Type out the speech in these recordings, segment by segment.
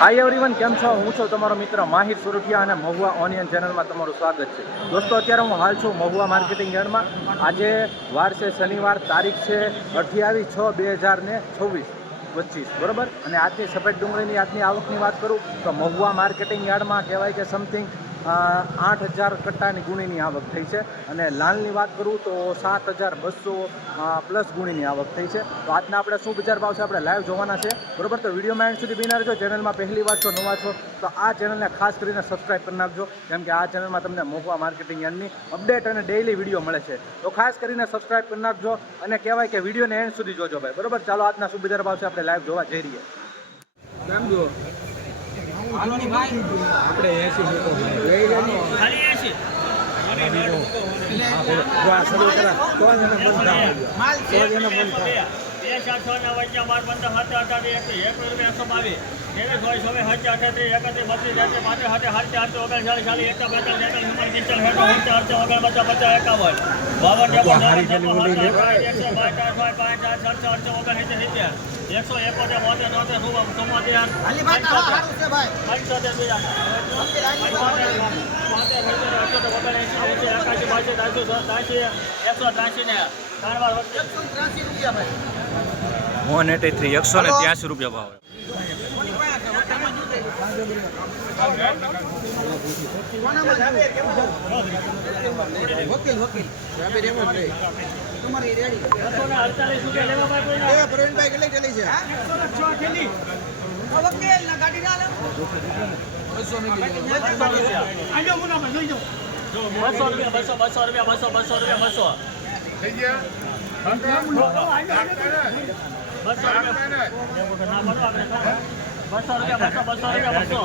Hi everyone કેમ છો? હું છું તમારો મિત્ર માહિર સુરઠિયા અને મહુવા ઓનિયન ચેનલમાં તમારું સ્વાગત છે. દોસ્તો, અત્યારે હું હાલ છું મહુવા માર્કેટિંગ યાર્ડમાં. આજે વાર છે, શનિવાર, તારીખ છે, અઠ્યાવીસ છ, બે હજાર ને છવ્વીસ, પચીસ, બરાબર? અને આજની સફેદ ડુંગળીની આજની આવકની વાત કરું તો મહુવા માર્કેટિંગ યાર્ડમાં કહેવાય કે સમથિંગ આઠ હજાર કટ્ટાની ગુણીની આવક થઈ છે. અને લાલની વાત કરું તો સાત હજાર બસો પ્લસ ગુણીની આવક થઈ છે. તો આજના આપણે શું બજાર ભાવ છે, આપણે લાઈવ જોવાના છે. બરોબર? તો વિડીયોમાં એન્ડ સુધી બિના રહેજો ચેનલમાં પહેલી વાર છો, નવા છો, તો આ ચેનલને ખાસ કરીને સબસ્ક્રાઈબ કરી નાખજો. કેમ કે આ ચેનલમાં તમને મોકવા માર્કેટિંગ યાર્ડની અપડેટ અને ડેઇલી વીડિયો મળે છે. તો ખાસ કરીને સબસ્ક્રાઈબ કરી નાખજો અને કહેવાય કે વિડીયોને એન્ડ સુધી જોજો ભાઈ. બરોબર? ચાલો, આજના શું બજાર ભાવ છે, આપણે લાઈવ જોવા જઈ રહીએ. કેમ જો આપણે એસી લોકો જ એને બંધ થાય બે છ વચ્ચે બાર પંદર એક રૂપિયા એકસો બાવીસ ત્રેવીસ ચોવીસ ચોવીસ હત્યા અઠત્રીસ એકત્રીસ બત્રીસ તેત્રીસ પાંત્રીસ હાથે હાથે હાથે ઓગણ ચાલીસ ચાલીસ એકતા બેતાલીસ તેતાલીસ ચુમ્માલીસ પિસ્તાલીસ હેઠળ ઊંચા અડચા ઓગણ પચાસ પચાસ એકાવન બાવન ત્રેપન હારી ચોવન ખેલી પંચાવન ઉડી એકસો બાર ચાર પાંચ પાંચ ચાર છ અડચા ઓગણ સિત્તેર સિત્તેર એકસો એકોતેર બોતેર તોતેર ચુમ્મોતેર પંચોતેર બીજા એકસો ત્રાસી ને ત્રણ વાર વચ્ચે વન એટી થ્રી એકસો ને ત્યાંસી રૂપિયા ભાવ વકીલ વકીલ સાહેબ એમ જ રૂપિયા? એ પ્રવીણભાઈ કેટલી છે બસો ને બીજું. બસો રૂપિયા બસો બસો રૂપિયા બસો બસો રૂપિયા બસો બસો રૂપિયા ના બનો આપણે ખાવા. બસો રૂપિયા બસો બસો રૂપિયા બસો.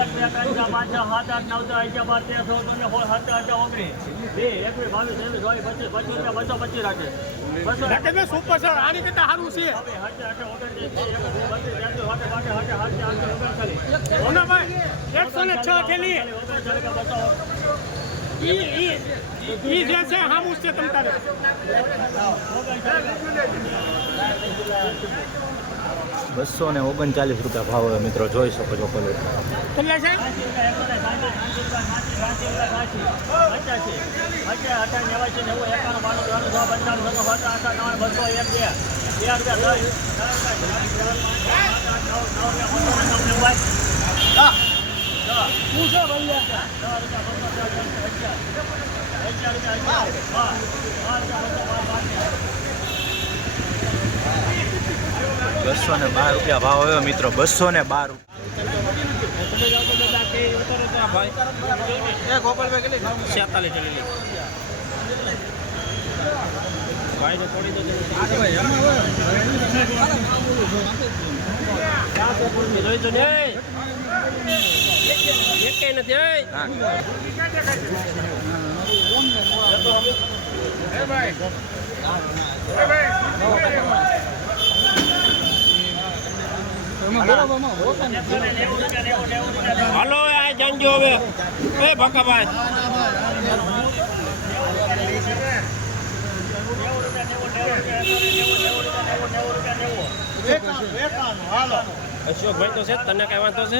એક બે ત્રણ ચાર પાંચ છ સાત આઠ નવ દસ અગિયાર બાર તેર ચૌદ પંદર સોળ સત્તર અઢાર ઓગણીસ. બે એકવીસ બાવીસ ત્રેવીસ ચોવીસ પચીસ પચીસ રૂપિયા બસો પચીસ રાખે. બસો સુપર સર આની કરતા સારું છે. એકસો ને છ થેલી ઈ ઈ જે છે હામુસ છે તમ તારે. બસો ને ઓગણચાલીસ રૂપિયા ભાવ હવે મિત્રો જોઈ શકો છો ક્વોલિટી કેટલા છે? બસો ને બાર રૂપિયા ભાવ આવ્યો મિત્રો બસો ને બાર કેટલી? હાલો આ જાણજો હવે. એ ભકાભાઈ અશોકભાઈ તો છે તને કઈ વાંધો છે?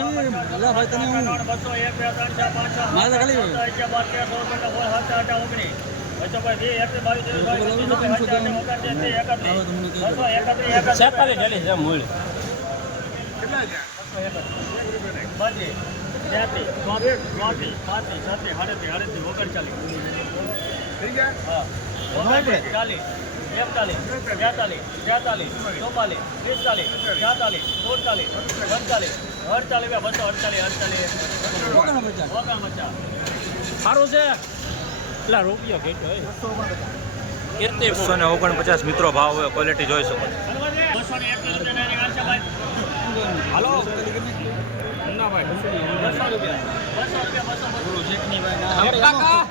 ભાઈ તને મારે ખાલી છેતાલીસ છે મૂળ બાજી ત્યાંથી ચોત્રીસ ચોત્રીસ પાંત્રીસ છત્રીસ સાડત્રીસ અડત્રીસ ઓગણચાલીસ ચાલીસ એકતાલીસ બેતાલીસ તેતાલીસ ચોપાલીસ પિસ્તાલીસ સાતાલીસ સુડતાલીસ અડતાલીસ બે બસો અડતાલીસ અડતાલીસ ઓગણપચાસ. સારું છે એટલા રૂપિયો કેટલો કીર્તિ ઓગણપચાસ મિત્રો ભાવ ક્વોલિટી જોઈ શકો બસો ને એકવીસ રૂપિયા નાની હાલશે ભાઈ હાલો. ના ભાઈ બસો રૂપિયા બસો રૂપિયા બસો બસો કાકા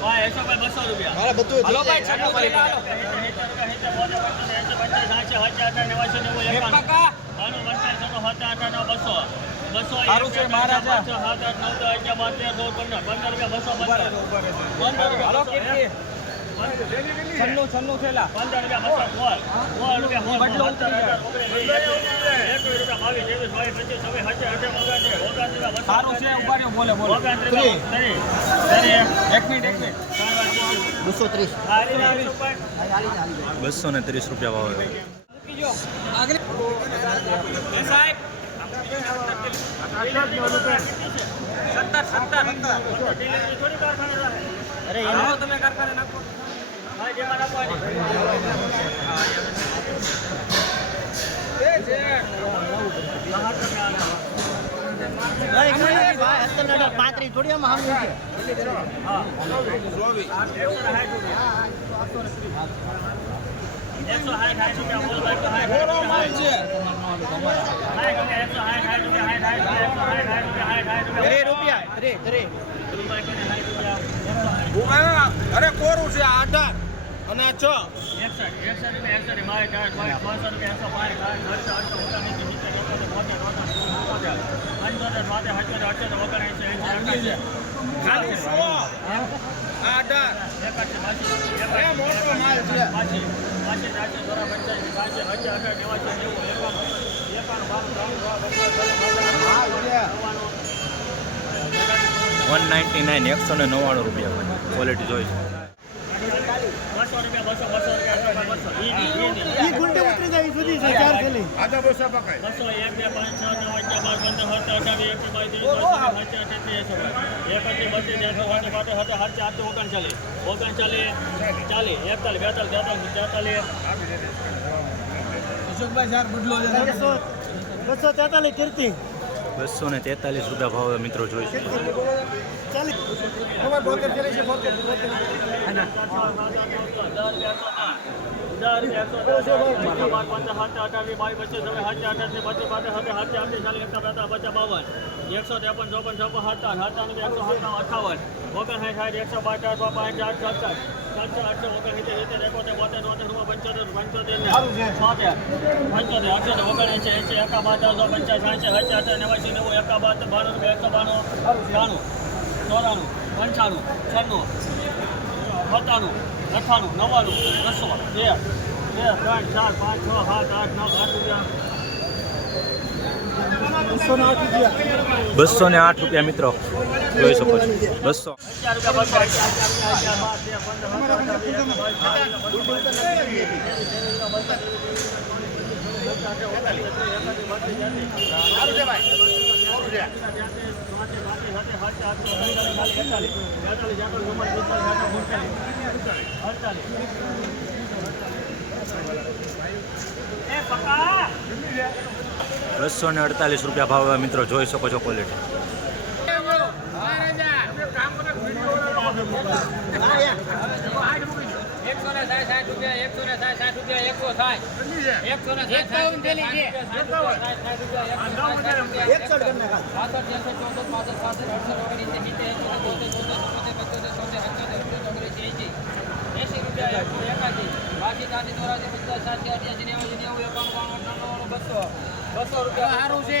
ભાઈ એસો ભાઈ બસો રૂપિયા મારે બધું હાલો ભાઈ કાકા. સારું છે, મહારાજા. પંદર રૂપિયા બસો રૂપિયા ઓગણીસ વીસ એકવીસ થયેલા પંદર રૂપિયા પચીસ છવ્વીસ રૂપિયા ઓગણત્રીસ ઓગણત્રીસ સારું છે ઉપાડ્યો બોલે બોલે. એક મિનિટ એક મિનિટ. બસો ત્રીસ. ને ત્રીસ રૂપિયા ભાવે સત્તર સત્તર. થોડી અરે તમે કારખાને નાખો. પાંત્રીસ થોડી આમાં ત્રે અરે કોરું છે આ અઢાર અને આ છ? અઢાર. મોટો માલ છે. પાછી પાછી ત્રાસી ચોરા પંચાસી સાતસી અઠ્યાસી અઠાર નેવાસી નેવું એકાણું એકાણું પચાસ વન નાઇન્ટી નાઇન એકસો ને નવ્વાણું રૂપિયા. ક્વોલિટી જોઈ ઓગણચાલીસ ચાલીસ એકતાલીસ બેતાલીસ તેતાલીસ તેતાલીસ અશોકભાઈ ચાર બદલો બસો તેતાલીસ કીર્તિ બસો ને તેતાલીસ રૂપિયા ભાવે મિત્રો જોઈ એકસો ત્રેપન ચોપન ચોપન સત્તર સત્તાવન એકસો સત્તાવન અઠાવન સાઠ એકસો પાંચ આઠ પાંચ આઠ સત્તર સાતસો આઠસો ઓગણસિત્તેર સિત્તેર એકોતેર બોતેર તોતેર પંચોતેર પંચોતેર છોતેર પંચોતેર અઠ્યોતેર ઓગણએંસી એંસી એકાબાદ ત્રણસો પંચાસ સાઠ સત્તર નેવાસી નેવું એકાબાદ બાણું રૂપિયા બાણું ત્રાણું ચોરાણું પંચાણું છન્નું સત્તાણું અઠ્ઠાણું નવ્વાણું બસો બે બે ત્રણ ચાર પાંચ છ સાત આઠ નવ આઠ રૂપિયા બસો ને આઠ રૂપિયા મિત્રો. જોઈ શકો છો. બસો. બસો ને અડતાલીસ રૂપિયા ભાવે મિત્રો જોઈ શકો છો ક્વોલિટી બસો રૂપિયા સારું છે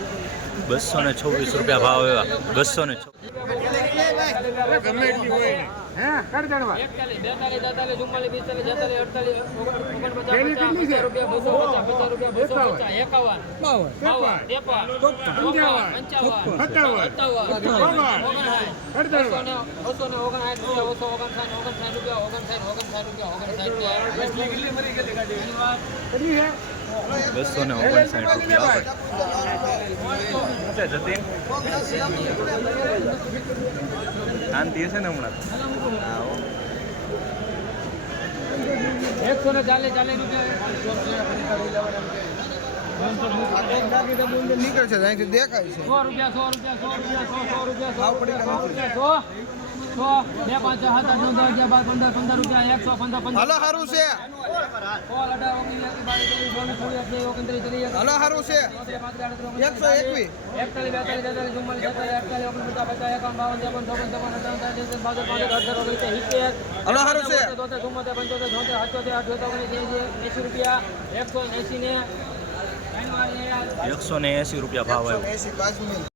બસો ને છવ્વીસ રૂપિયા ભાવ એવા. બસો ને. એકતાલીસ બસો પચાસ પચાસ રૂપિયા બસો પચાસ એકાવન. બાવન પંચાવન. સત્તાવન. ઓગણસાઠ બસો ને ઓગણસાઠ રૂપિયા આવે જતીન. શાંતિ હશે ને હમણાં. એકસો ને ચાલીસ ચાલીસ રૂપિયા નીકળશે દેખાય છે. સો રૂપિયા સો રૂપિયા સો રૂપિયા સો સો રૂપિયા સો રૂપિયા સો. બે પાંચ છ સાત આઠ નવ દસ અગિયાર બાર પંદર પંદર રૂપિયા એકસો પંદર પંદર. હાલો હારું છે. હલો હારું છે. એકસો એકવીસ. એકતાલીસ બેતાલીસ તેતાલીસ ચુમ્માલીસ સત્તાલીસ અડતાલીસ ઓગણપચાસ પચાસ એકાવન બાવન ત્રેપન ચોપન ત્રેપન અઠાવન બાસઠ પાંસઠ અડસઠ ઓગણીસ સિત્તેર હાલો હારું છે. તોતેર ચુમ્મોતેર પંચોતેર છોતેર ઓગણીસ એંસી રૂપિયા એકસો એંસી ને એકસો ને એંસી રૂપિયા ભાવ આવ્યો.